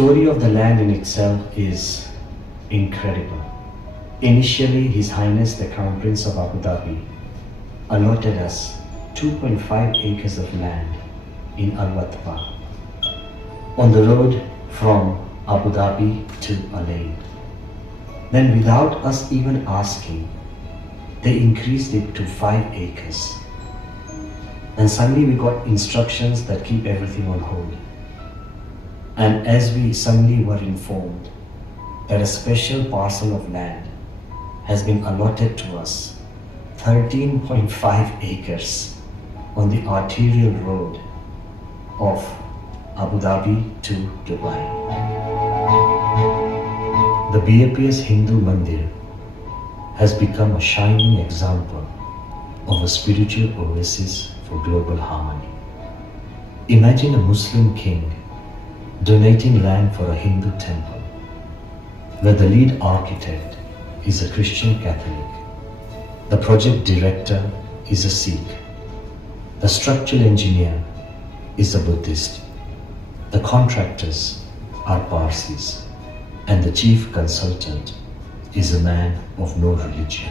story of the land in itself is incredible. Initially, His Highness the Crown Prince of Abu Dhabi allotted us 2.5 acres of land in Al Watfa on the road from Abu Dhabi to Al-Ain. Then, without us even asking, they increased it to 5 acres. And suddenly we got instructions that keep everything on hold. And as we suddenly were informed that a special parcel of land has been allotted to us, 13.5 acres on the arterial road of Abu Dhabi to Dubai. The BAPS Hindu Mandir has become a shining example of a spiritual oasis for global harmony. Imagine a Muslim king donating land for a Hindu temple, where the lead architect is a Christian Catholic, the project director is a Sikh, the structural engineer is a Buddhist, the contractors are Parsis, and the chief consultant is a man of no religion.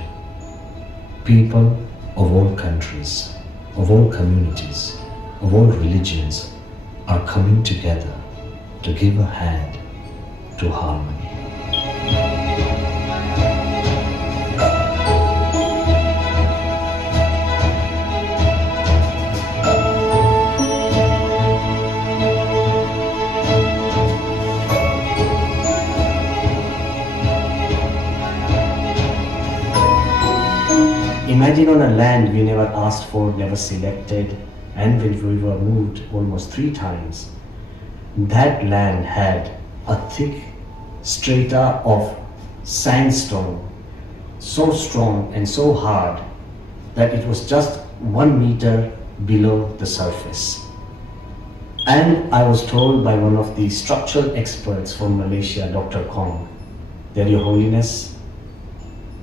People of all countries, of all communities, of all religions are coming together to give a hand to harmony. Imagine on a land we never asked for, never selected, and when we were moved almost 3 times, that land had a thick strata of sandstone, so strong and so hard that it was just 1 meter below the surface. And I was told by one of the structural experts from Malaysia, Dr. Kong, that Your Holiness,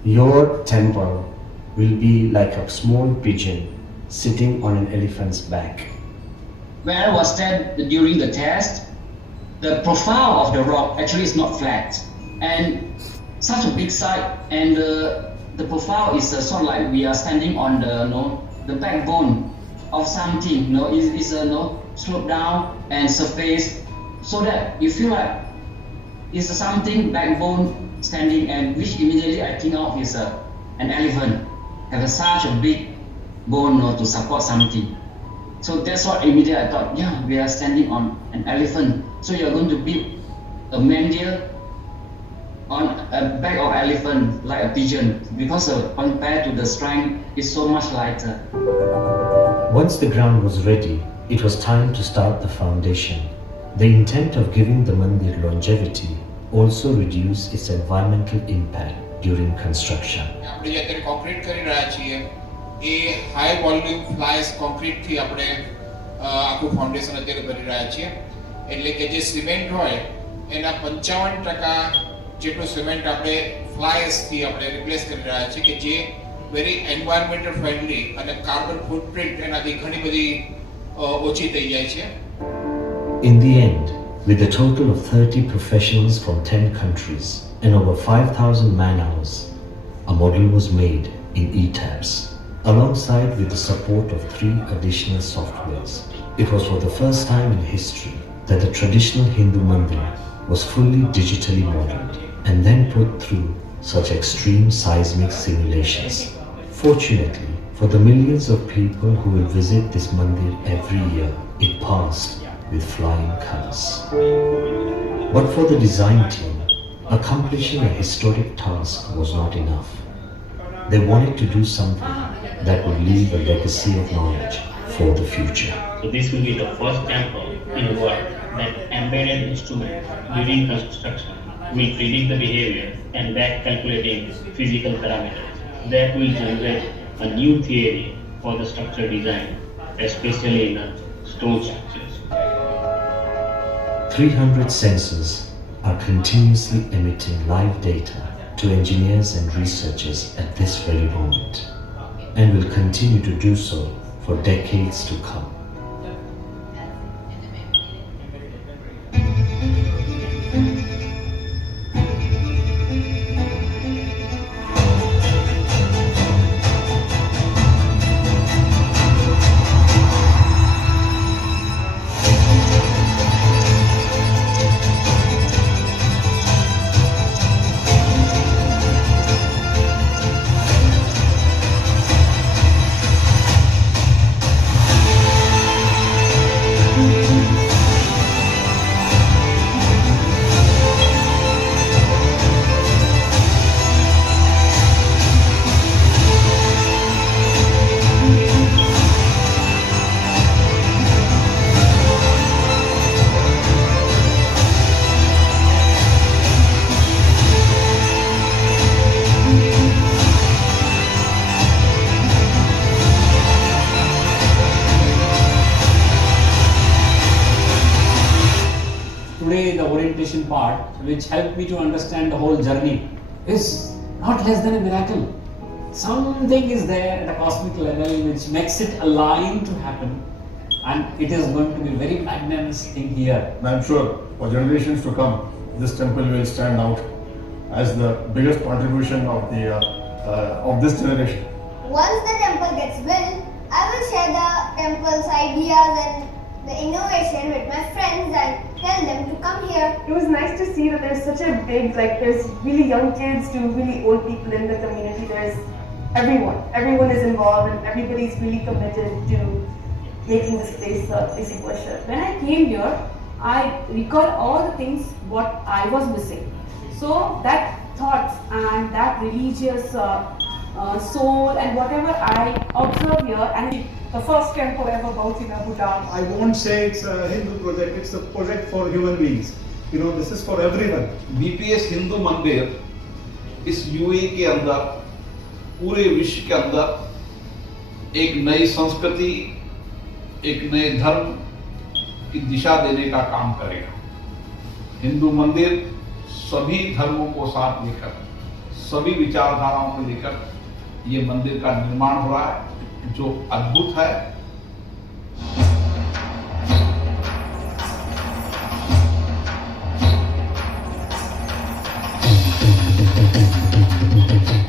your temple will be like a small pigeon sitting on an elephant's back. When I was there during the test, the profile of the rock actually is not flat, and such a big site, and the profile is sort of like we are standing on the backbone of something. It's slope down and surface, so that you feel like it's something backbone standing, and which immediately I think of is an elephant. Have such a big bone to support something. So that's what immediately I thought, yeah, we are standing on an elephant. So you're going to build a mandir on a back of elephant like a pigeon, because compared to the strength, it's so much lighter. Once the ground was ready, it was time to start the foundation. The intent of giving the mandir longevity also reduced its environmental impact during construction. આપણે જે અત્યારે concrete કરી રહ્યા છીએ એ high volume fly ash concrete થી આપણે આખું foundation અત્યારે કરી રહ્યા છીએ, એટલે કે જે સિમેન્ટ હોય એના 55% જેટલું સિમેન્ટ આપણે ફ્લાયસ થી આપણે રિપ્લેસ કરી રહ્યા છીએ, કે જે વેરી એન્વાયરમેન્ટલ ફ્રેન્ડલી અને કાર્બન ફૂટપ્રિન્ટ એનાથી ઘણી બધી ઓછી થઈ જાય છે. In the end, with a total of 30 professionals from 10 countries and over 5,000 man-hours, a model was made in ETABS, alongside with the support of 3 additional softwares. It was for the first time in history that the traditional Hindu mandir was fully digitally modeled and then put through such extreme seismic simulations. Fortunately, for the millions of people who will visit this mandir every year, it passed with flying colors. But for the design team, accomplishing a historic task was not enough. They wanted to do something that would leave a legacy of knowledge for the future. So this will be the first temple in the world that embedded instrument during construction will predict the behavior and back calculating physical parameters. That will generate a new theory for the structure design, especially in stone structures. 300 sensors are continuously emitting live data to engineers and researchers at this very moment, and will continue to do so for decades to come. God, which helped me to understand the whole journey, is not less than a miracle. Something is there at a cosmic level which makes it align to happen, and it is going to be a very magnanimous thing here. And I'm sure for generations to come, this temple will stand out as the biggest contribution of this generation. Once the temple gets built, I will share the temple's ideas and the innovation with my friends and tell them to come here. It was nice to see that there's such a big, there's really young kids to really old people in the community. There's everyone is involved and everybody's really committed to making this place a place of worship. When I came here, I recall all the things what I was missing. So that thoughts and that religious soul and whatever I observe here, and The first temple ever built in Abu Dhabi. I won't say it's a Hindu project, it's a project for human beings. You know, this is for everyone. BPS Hindu मंदिर इस UAE के अंदर पूरे विश्व के अंदर एक नई संस्कृति, एक नए धर्म की दिशा देने का काम करेगा। हिंदू मंदिर सभी धर्मों को साथ लेकर, सभी विचारधाराओं को लेकर ये मंदिर का निर्माण हो रहा है, जो अद्भुत है।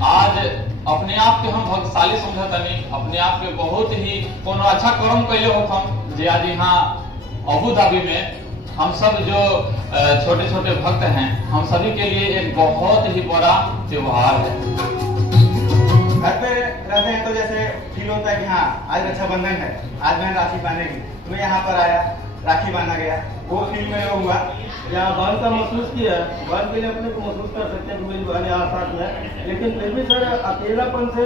आज अपने आप के हम भाग्यशाली समझतनी, अपने आप के बहुत ही कोनो अच्छा कर्म कैले होखम जे आज यहाँ अबू धाबी में हम सब जो छोटे छोटे भक्त हैं, हम सभी के लिए एक बहुत ही बड़ा त्योहार है। घर पे रहते हैं तो जैसे फील होता है कि हाँ आज रक्षाबंधन है, आज बहन राखी बांधेगी, तो मैं यहाँ पर आया, राखी बांधा गया, वो फील में हुआ। यहाँ बहन का महसूस किया, बहन के लिए अपने को महसूस कर सकते हैं कि मेरी बहन यहाँ साथ में, लेकिन फिर भी सर अकेलापन से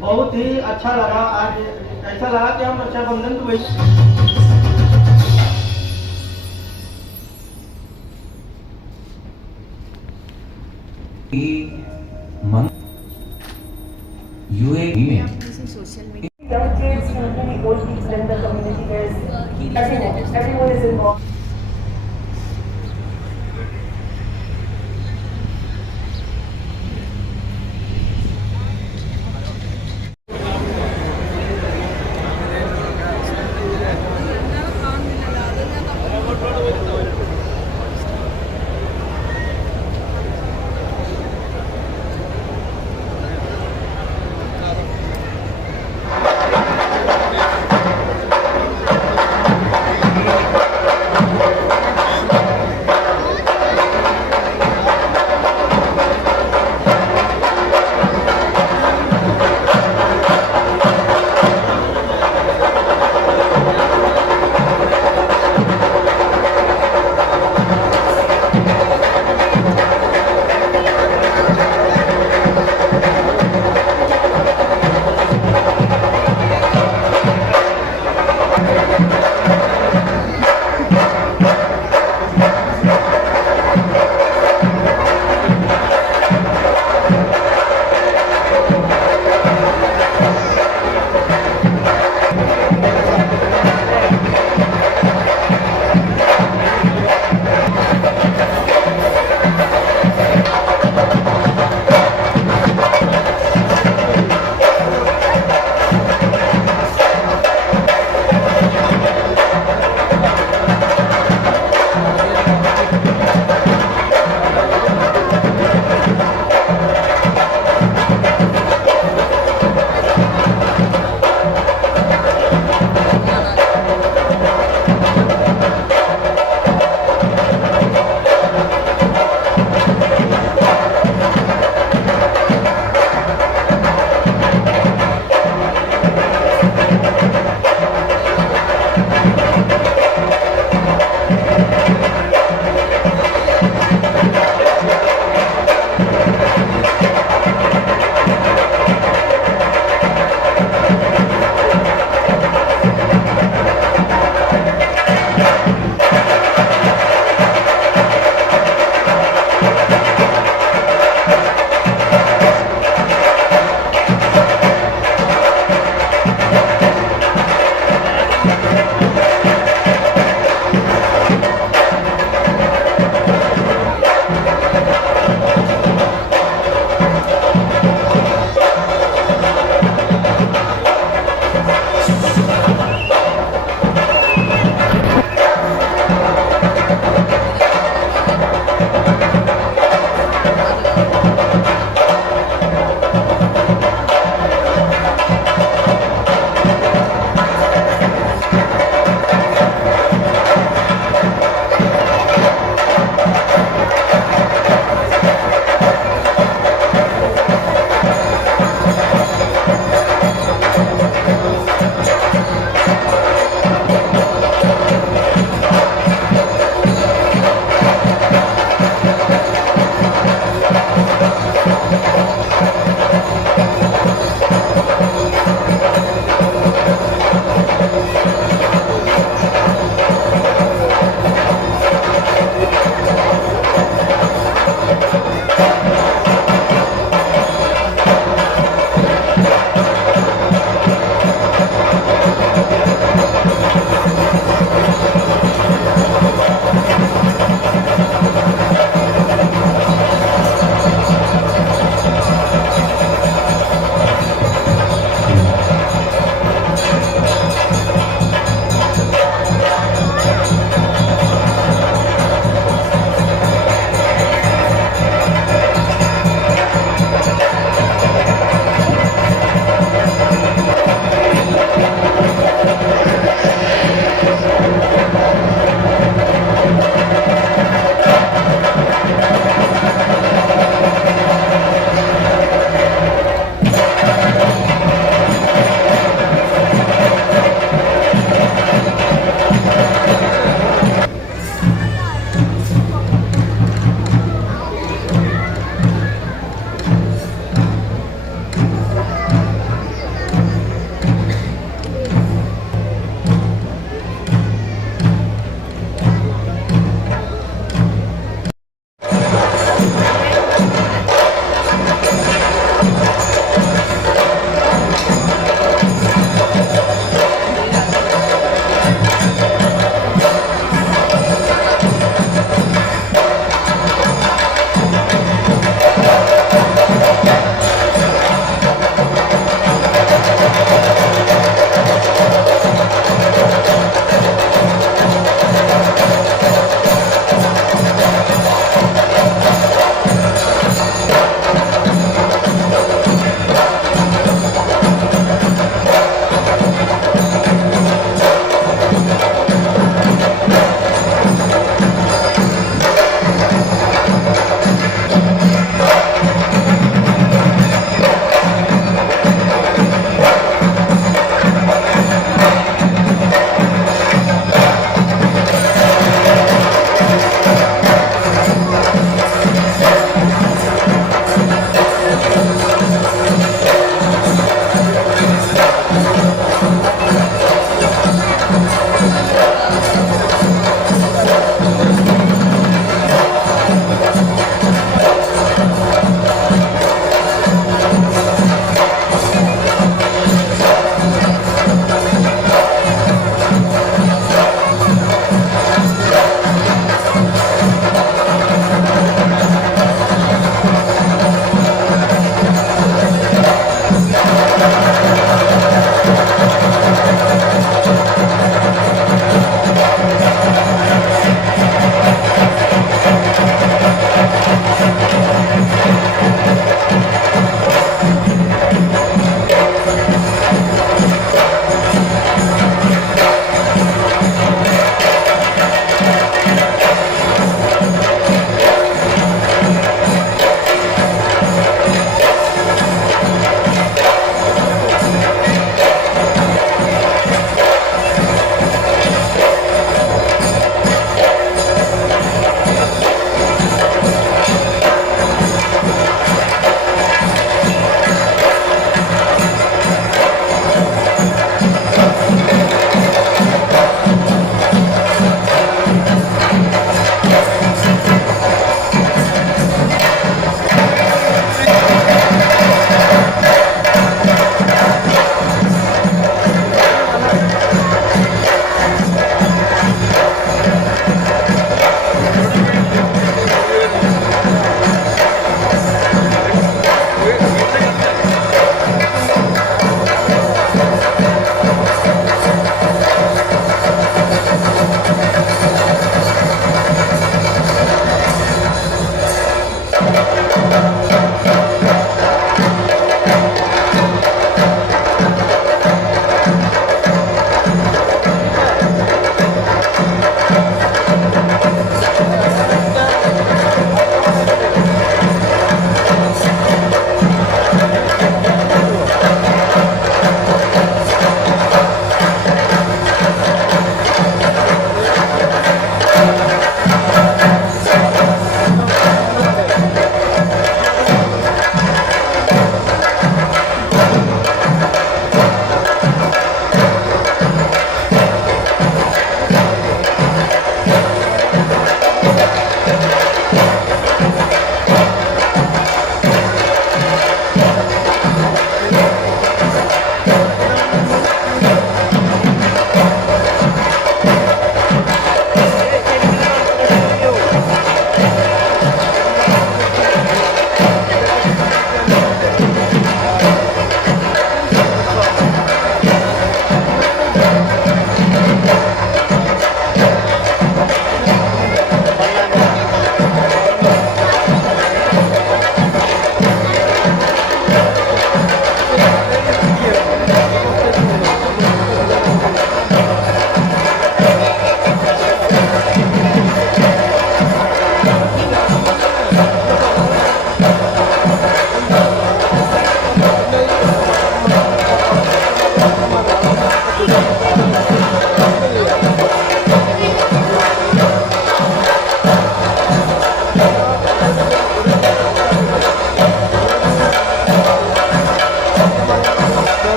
बहुत ही अच्छा लगा। आज ऐसा लगा कि हम रक्षाबंधन तो UAE women